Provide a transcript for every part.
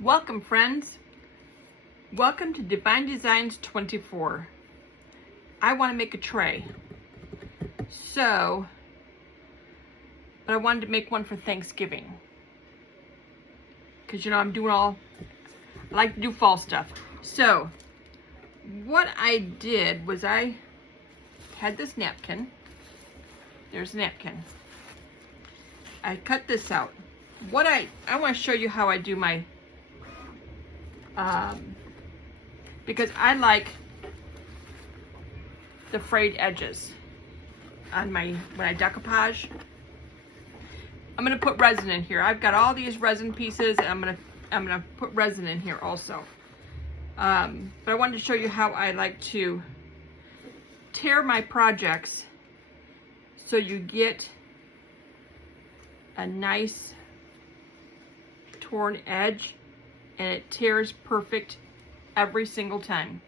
Welcome, friends. Welcome to Divine Designs 24. I want to make a tray. But I wanted to make one for Thanksgiving. Because, I like to do fall stuff. So, what I did was I had this napkin. There's a napkin. I cut this out. I want to show you how I do my, because I like the frayed edges on when I decoupage. I'm gonna put resin in here. I've got all these resin pieces, and I'm gonna put resin in here also. But I wanted to show you how I like to tear my projects so you get a nice torn edge, and it tears perfect every single time.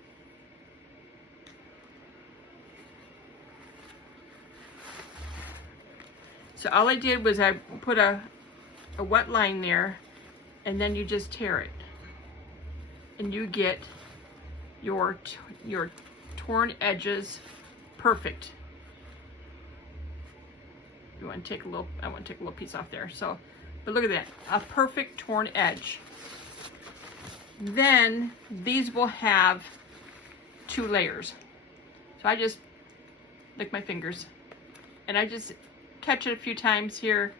So all I did was I put a wet line there, and then you just tear it, and you get your torn edges perfect. You want to take a little, I want to take a little piece off there. So, but look at that, a perfect torn edge. Then these will have 2 layers. So I just lick my fingers, and I just catch it a few times here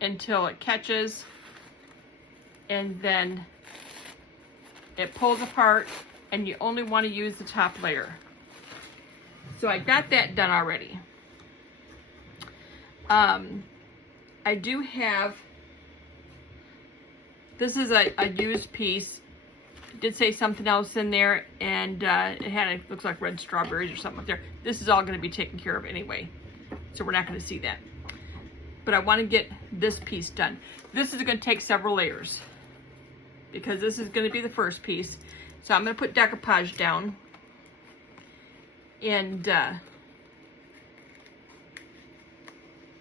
until it catches, and then it pulls apart, and you only want to use the top layer. So I got that done already. I do have, this is a used piece. It did say something else in there, and it looks like red strawberries or something up there. This is all going to be taken care of anyway, so we're not going to see that. But I want to get this piece done. This is going to take several layers because this is going to be the first piece. So I'm going to put decoupage down, and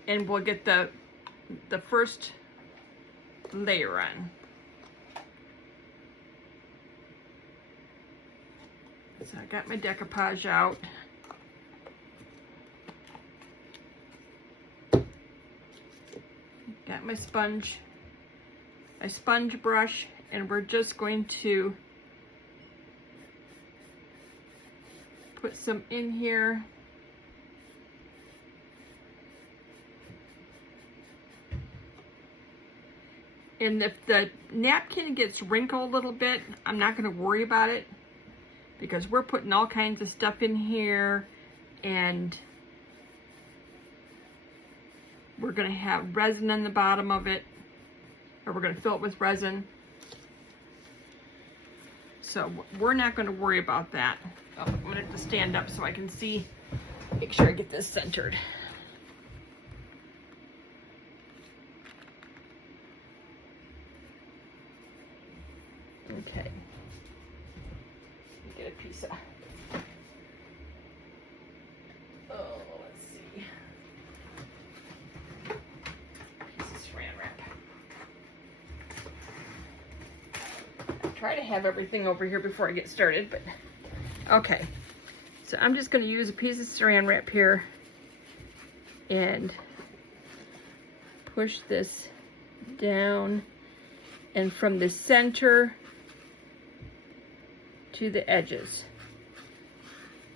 we'll get the first layer on. So I got my decoupage out. Got my sponge brush, and we're just going to put some in here. And if the napkin gets wrinkled a little bit, I'm not going to worry about it, because we're putting all kinds of stuff in here, and we're going to have resin in the bottom of it, or we're going to fill it with resin. So we're not going to worry about that. Oh, I'm going to have to stand up so I can see, make sure I get this centered. Okay. Get a piece of, let's see. Piece of saran wrap. I try to have everything over here before I get started, but okay. So I'm just going to use a piece of saran wrap here and push this down, and from the center to the edges,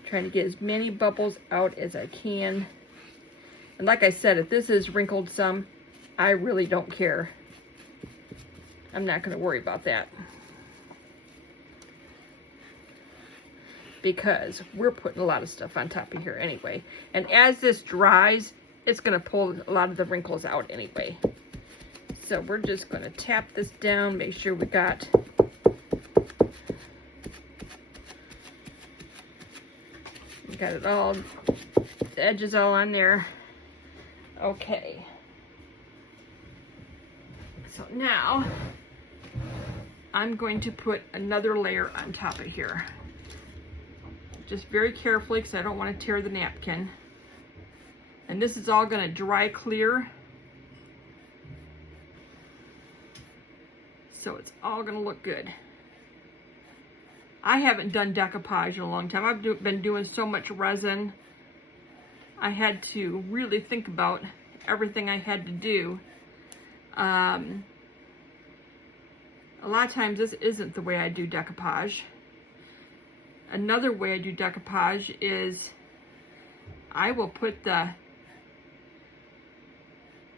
trying to get as many bubbles out as I can. And like I said, if this is wrinkled some, I really don't care. I'm not going to worry about that, because we're putting a lot of stuff on top of here anyway. And as this dries, it's going to pull a lot of the wrinkles out anyway. So we're just going to tap this down, make sure we got it all, the edges all on there. Okay. So now I'm going to put another layer on top of here. Just very carefully, because I don't want to tear the napkin. And this is all going to dry clear. So it's all gonna look good. I haven't done decoupage in a long time. I've been doing so much resin. I had to really think about everything I had to do. A lot of times this isn't the way I do decoupage. Another way I do decoupage is I will put the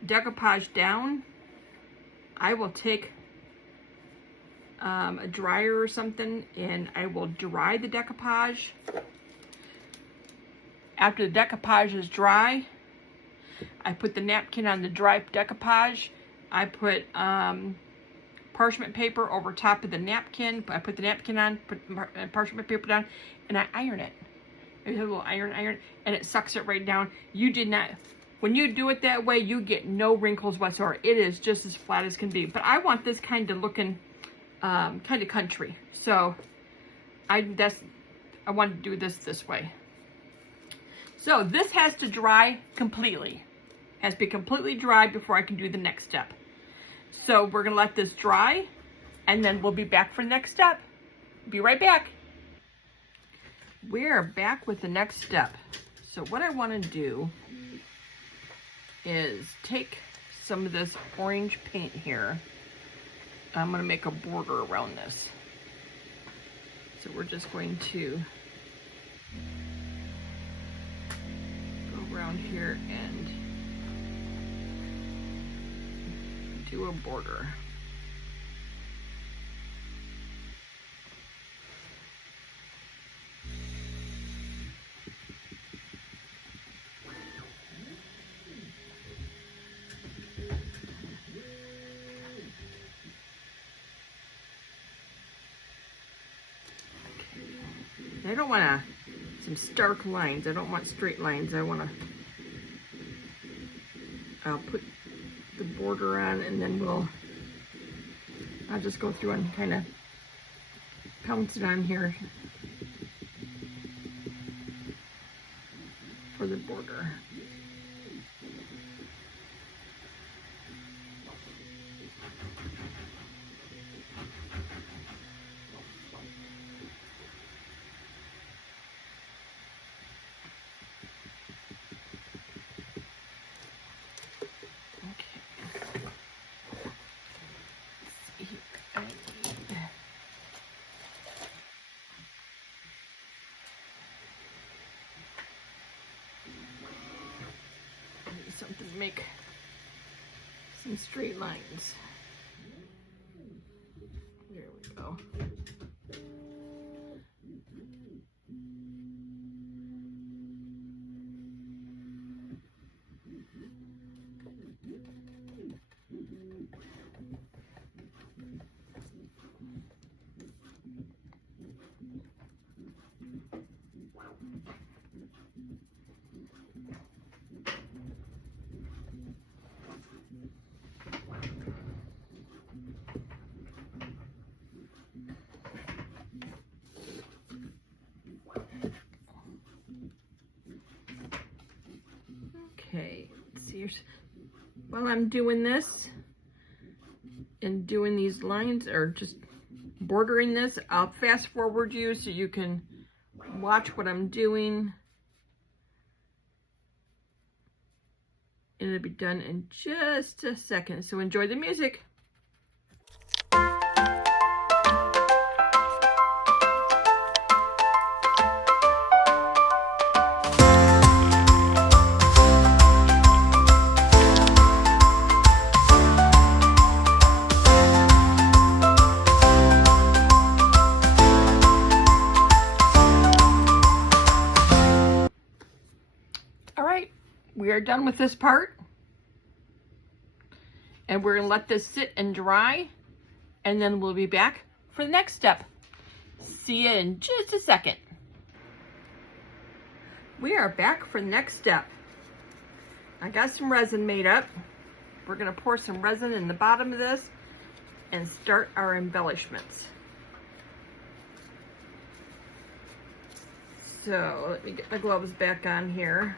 decoupage down. I will take a dryer or something and I will dry the decoupage. After the decoupage is dry, I put the napkin on the dry decoupage. I put parchment paper over top of the napkin. I put the napkin on, put parchment paper down, and I iron it. There's a little iron, and it sucks it right down. You did not, when you do it that way, you get no wrinkles whatsoever. It is just as flat as can be. But I want this kind of looking, kind of country. So I want to do this way. So this has to dry completely. It has to be completely dry before I can do the next step. So we're gonna let this dry and then we'll be back for the next step. Be right back. We're back with the next step. So what I wanna do is take some of this orange paint here. I'm gonna make a border around this. So we're just going to go around here and do a border. I don't want some stark lines. I don't want straight lines. I'll put the border on and then I'll just go through and kind of pounce it on here for the border. Something to make some straight lines. There we go. Okay, see, while I'm doing this and doing these lines or just bordering this, I'll fast forward you so you can watch what I'm doing. It'll be done in just a second, so enjoy the music. We are done with this part and we're gonna let this sit and dry and then we'll be back for the next step. See you in just a second. We are back for the next step. I got some resin made up. We're gonna pour some resin in the bottom of this and start our embellishments. So let me get my gloves back on here.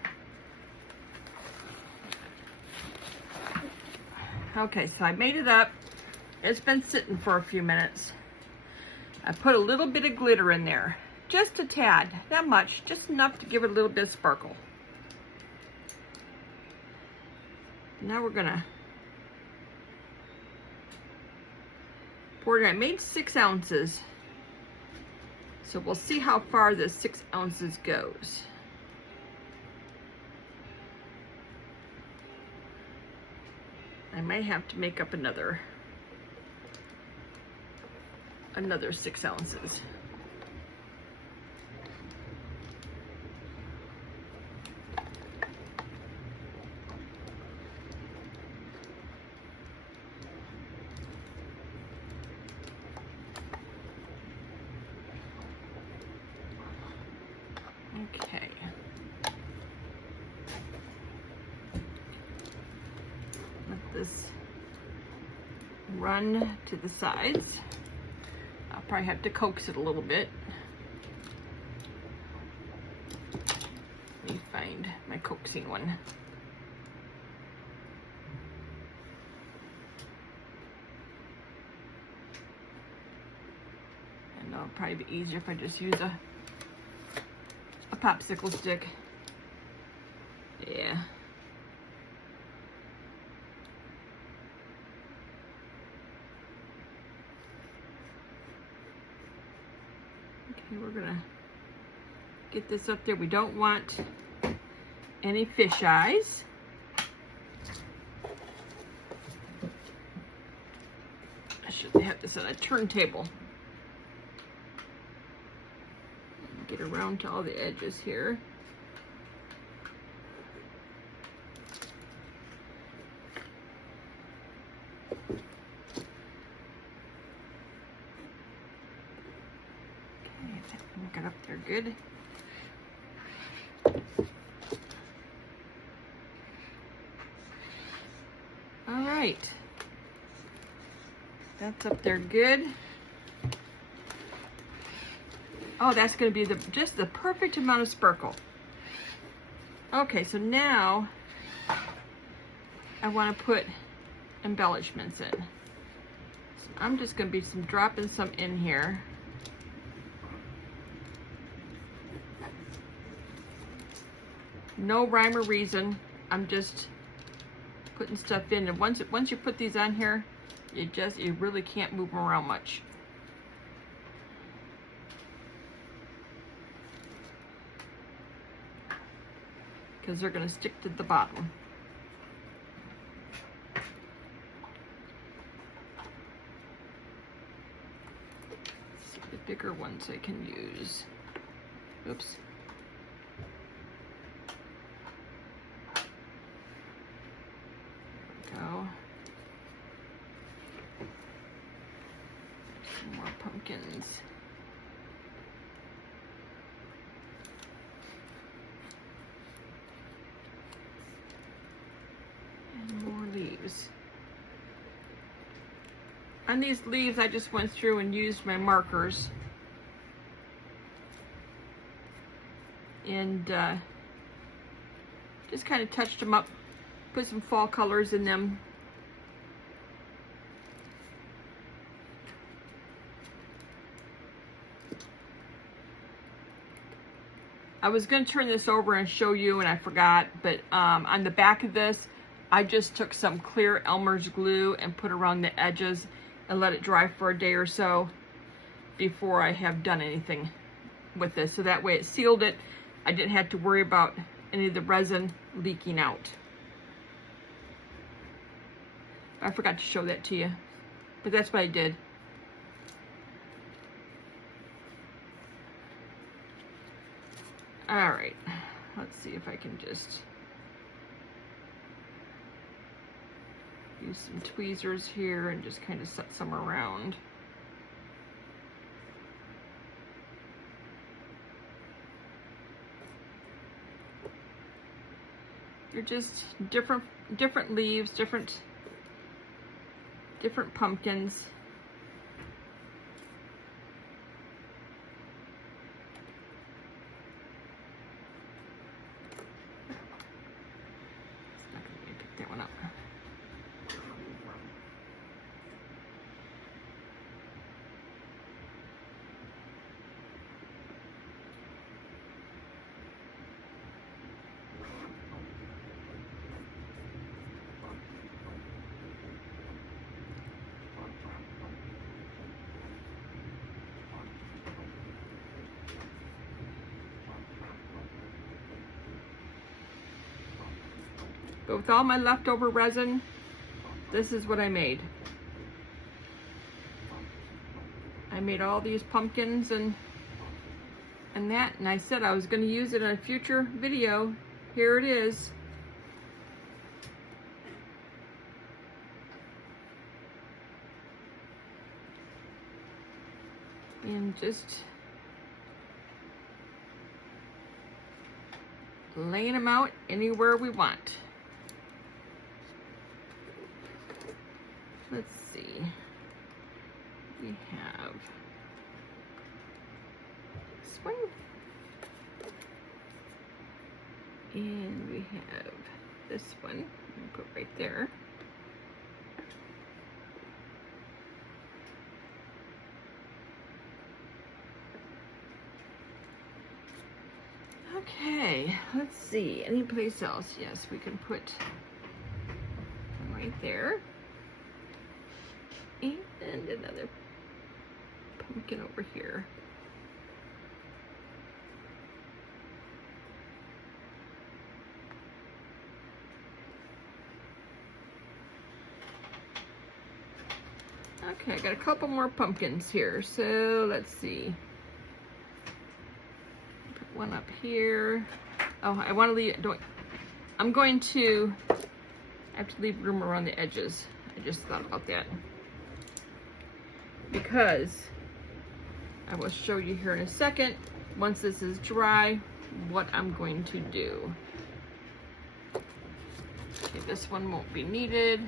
Okay, so I made it up. It's been sitting for a few minutes. I put a little bit of glitter in there. Just a tad, not much, just enough to give it a little bit of sparkle. Now we're gonna pour it. I made 6 ounces. So we'll see how far this 6 ounces goes. I might have to make up another 6 ounces. Okay. Let this run to the sides. I'll probably have to coax it a little bit. Let me find my coaxing one. And it'll probably be easier if I just use a popsicle stick. Yeah. Okay, we're gonna get this up there. We don't want any fish eyes. I should have this on a turntable. Get around to all the edges here. Okay, get up there good. All right, that's up there good. Oh, that's going to be just the perfect amount of sparkle. Okay, so now I want to put embellishments in. So I'm just going to be dropping some in here. No rhyme or reason. I'm just putting stuff in, and once you put these on here, you really can't move them around much. Because they're going to stick to the bottom. Let's see the bigger ones I can use. Oops. There we go. Some more pumpkins. On these leaves, I just went through and used my markers and just kind of touched them up, put some fall colors in them. I was going to turn this over and show you, and I forgot, but on the back of this, I just took some clear Elmer's glue and put around the edges and let it dry for a day or so before I have done anything with this. So that way it sealed it. I didn't have to worry about any of the resin leaking out. I forgot to show that to you, but that's what I did. All right, let's see if I can just use some tweezers here and just kind of set some around. They're just different leaves, different pumpkins. It's not going to pick that one up. But with all my leftover resin, this is what I made. I made all these pumpkins and that, and I said I was going to use it in a future video. Here it is. And just laying them out anywhere we want. Let's see. We have this one. And we have this one. I'm gonna put right there. Okay, let's see. Any place else? Yes, we can put one right there. And another pumpkin over here. Okay, I got a couple more pumpkins here, so let's see. Put one up here. Oh, I want to leave, I have to leave room around the edges. I just thought about that. Because I will show you here in a second, once this is dry, what I'm going to do. Okay, this one won't be needed.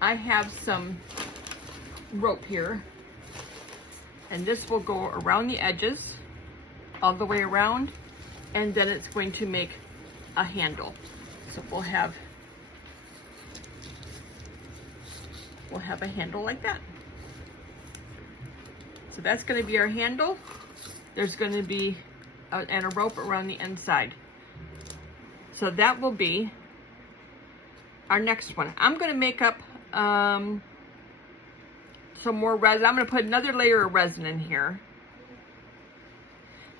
I have some rope here, and this will go around the edges, all the way around, and then it's going to make a handle. So we'll have a handle like that. So that's going to be our handle. There's going to be and a rope around the inside. So that will be our next one. I'm going to make up some more resin. I'm going to put another layer of resin in here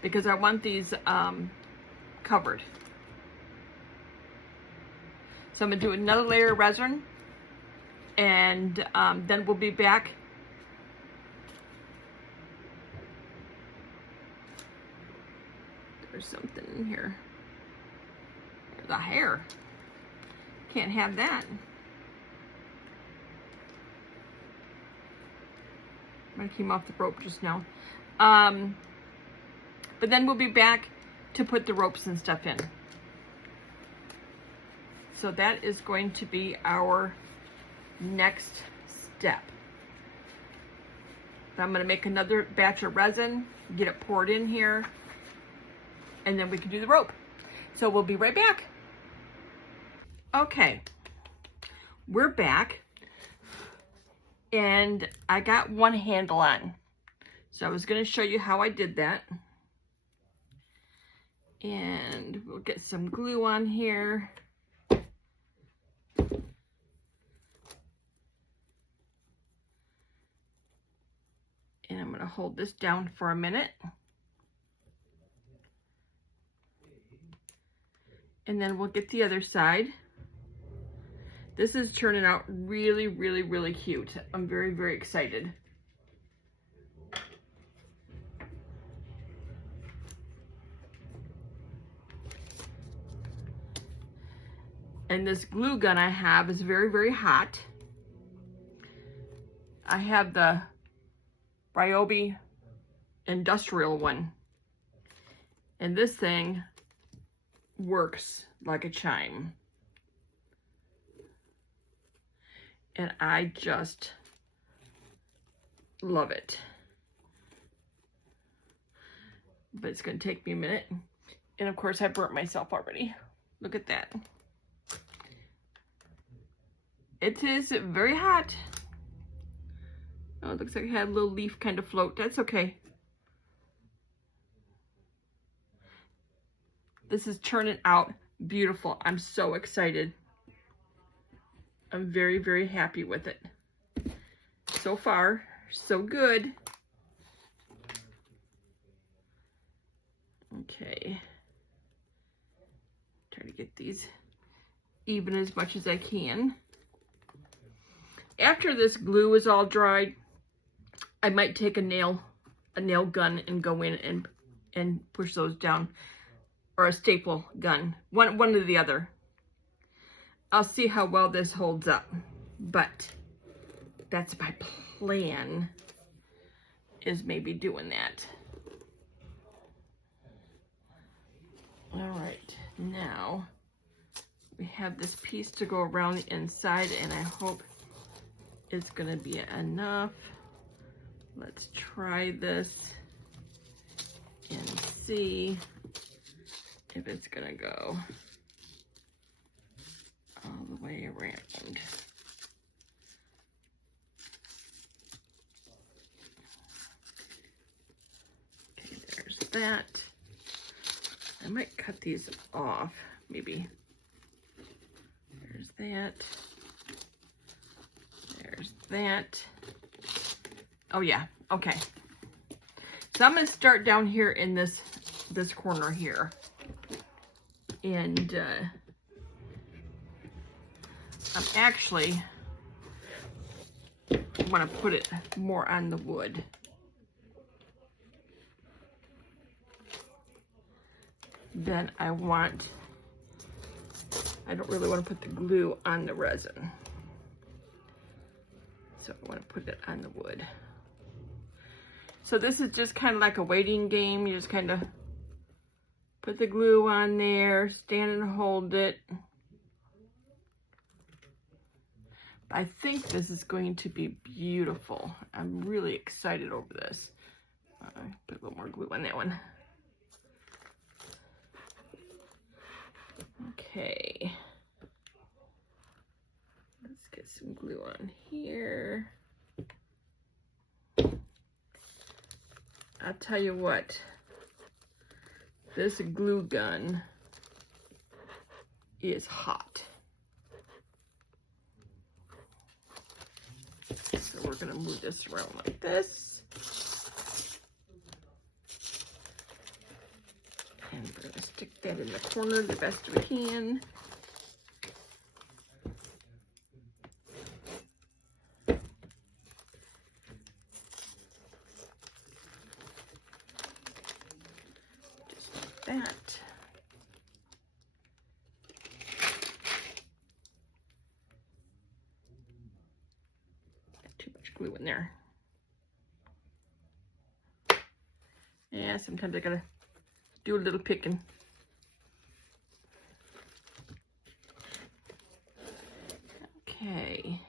because I want these covered. So I'm going to do another layer of resin, and then we'll be back. There's something in here. There's a hair. Can't have that. I'm gonna keep off the rope just now. But then we'll be back to put the ropes and stuff in. So that is going to be our next step. I'm gonna make another batch of resin, get it poured in here, and then we can do the rope. So we'll be right back. Okay, we're back. And I got one handle on. So I was going to show you how I did that. And we'll get some glue on here. And I'm going to hold this down for a minute. And then we'll get the other side. This is turning out really, really, really cute. I'm very, very excited. And this glue gun I have is very, very hot. I have the Ryobi industrial one. And this thing works like a chime. And I just love it. But it's going to take me a minute. And of course I burnt myself already. Look at that. It is very hot. Oh, it looks like I had a little leaf kind of float. That's okay. This is turning out beautiful. I'm so excited. I'm very, very happy with it. So far, so good. Okay. Try to get these even as much as I can. After this glue is all dried, I might take a nail gun and go in and push those down, or a staple gun, one or the other. I'll see how well this holds up, but that's my plan, is maybe doing that. All right, now we have this piece to go around the inside, and I hope it's gonna be enough. Let's try this and see if it's gonna go all the way around. Okay, there's that. I might cut these off, maybe. There's that. There's that. Oh yeah, okay. So I'm gonna start down here in this corner here. And I'm actually want to put it more on the wood. Then I don't really want to put the glue on the resin. So I want to put it on the wood. So this is just kind of like a waiting game. You just kind of put the glue on there, stand and hold it. I think this is going to be beautiful. I'm really excited over this. Put a little more glue on that one. Okay. Let's get some glue on here. I'll tell you what, this glue gun is hot. So we're gonna move this around like this. And we're gonna stick that in the corner the best we can. That. Too much glue in there. Yeah, sometimes I gotta do a little picking. Okay.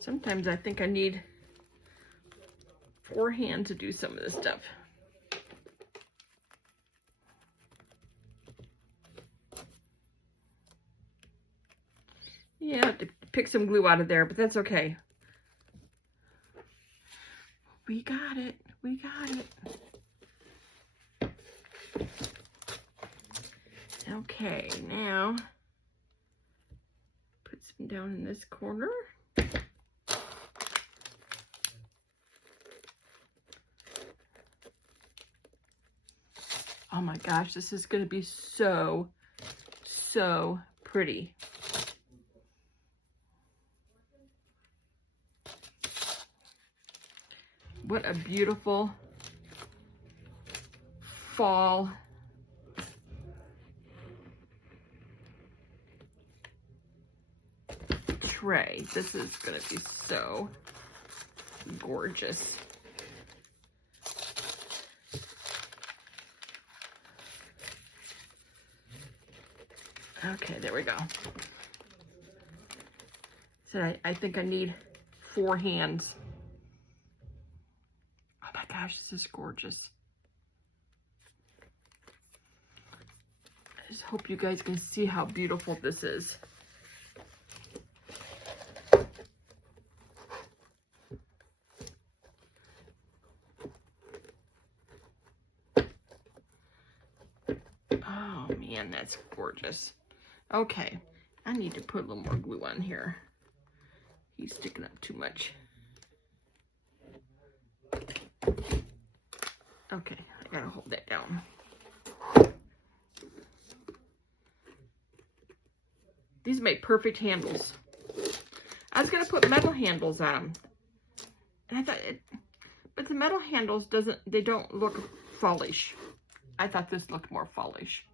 Sometimes I think I need 4 hands to do some of this stuff. Yeah, I have to pick some glue out of there, but that's okay. We got it. We got it. Okay, now put some down in this corner. Oh my gosh, this is going to be so pretty. What a beautiful fall tray. This is going to be so gorgeous. Okay, there we go. So I think I need 4 hands. Oh my gosh, this is gorgeous. I just hope you guys can see how beautiful this is. Oh man, that's gorgeous. Okay, I need to put a little more glue on here. He's sticking up too much. Okay, I gotta hold that down. These make perfect handles. I was gonna put metal handles on them. And I thought but the metal handles they don't look fallish. I thought this looked more fallish.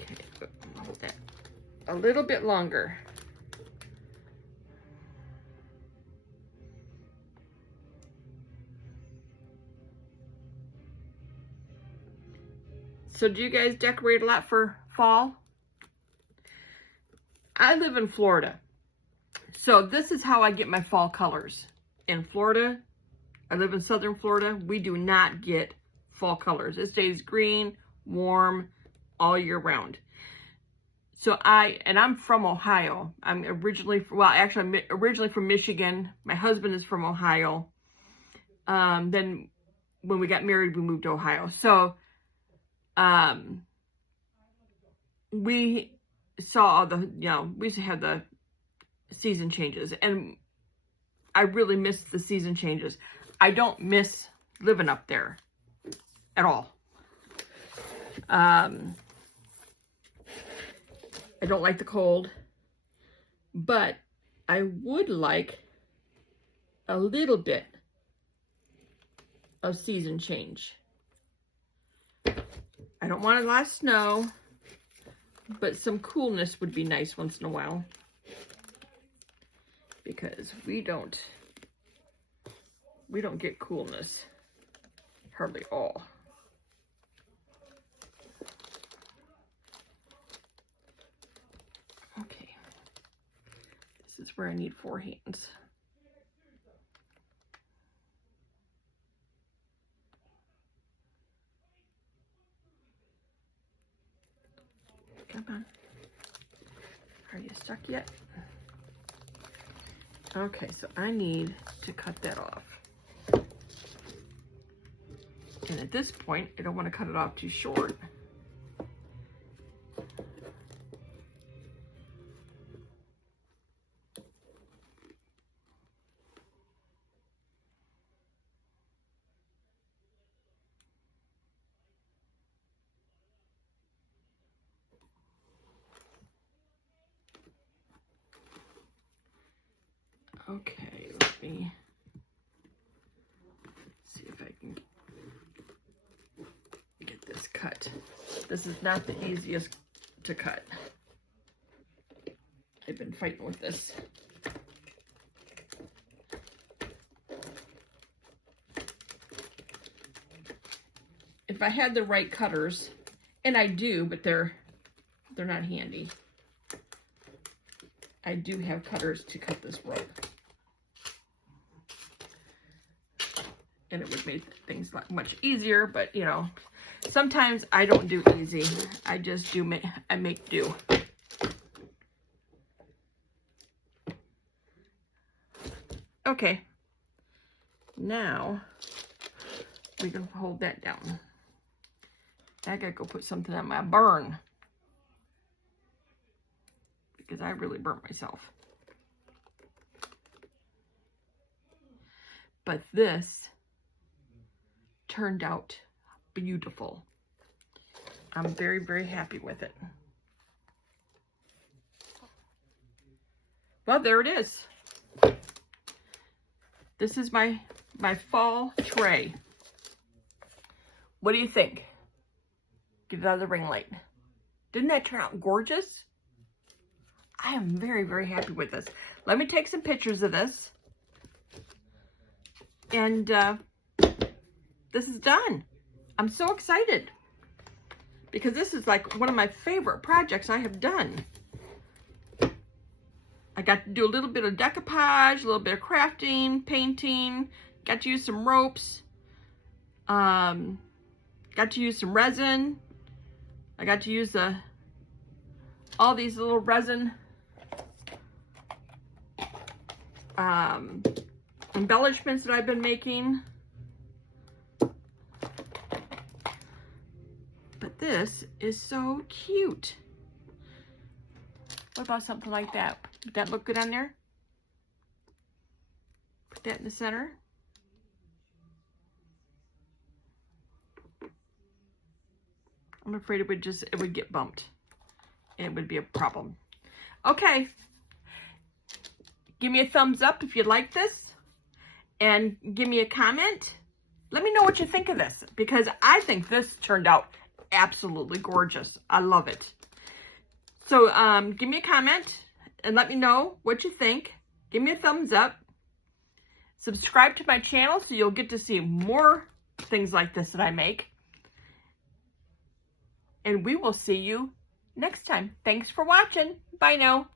Okay, hold that a little bit longer. So do you guys decorate a lot for fall? I live in Florida. So this is how I get my fall colors. In Florida, I live in southern Florida, we do not get fall colors. It stays green, warm, all year round. So I'm from Ohio. I'm originally, I'm originally from Michigan. My husband is from Ohio. Then when we got married, we moved to Ohio. So we saw we used to have the season changes, and I really miss the season changes. I don't miss living up there at all. I don't like the cold, but I would like a little bit of season change. I don't want a lot of snow, but some coolness would be nice once in a while, because we don't get coolness hardly all. Okay, this is where I need 4 hands. Come on. Are you stuck yet? Okay, so I need to cut that off. And at this point, I don't want to cut it off too short. Okay, let me see if I can get this cut. This is not the easiest to cut. I've been fighting with this. If I had the right cutters, and I do, but they're not handy. I do have cutters to cut this rope. And it would make things much easier, but you know, sometimes I don't do easy. I just do, I make do. Okay, now we can hold that down. I gotta go put something on my burn, because I really burnt myself. But this turned out beautiful. I'm very, very happy with it. Well, there it is. This is my fall tray. What do you think? Get it out of the ring light. Didn't that turn out gorgeous? I am very, very happy with this. Let me take some pictures of this. And this is done. I'm so excited, because this is like one of my favorite projects I have done. I got to do a little bit of decoupage, a little bit of crafting, painting, got to use some ropes, got to use some resin. I got to use all these little resin embellishments that I've been making. This is so cute. What about something like that? Would that look good on there? Put that in the center. I'm afraid it would get bumped. And it would be a problem. Okay. Give me a thumbs up if you like this. And give me a comment. Let me know what you think of this, because I think this turned out absolutely gorgeous. I love it. So give me a comment and let me know what you think. Give me a thumbs up. Subscribe to my channel so you'll get to see more things like this that I make. And we will see you next time. Thanks for watching. Bye now.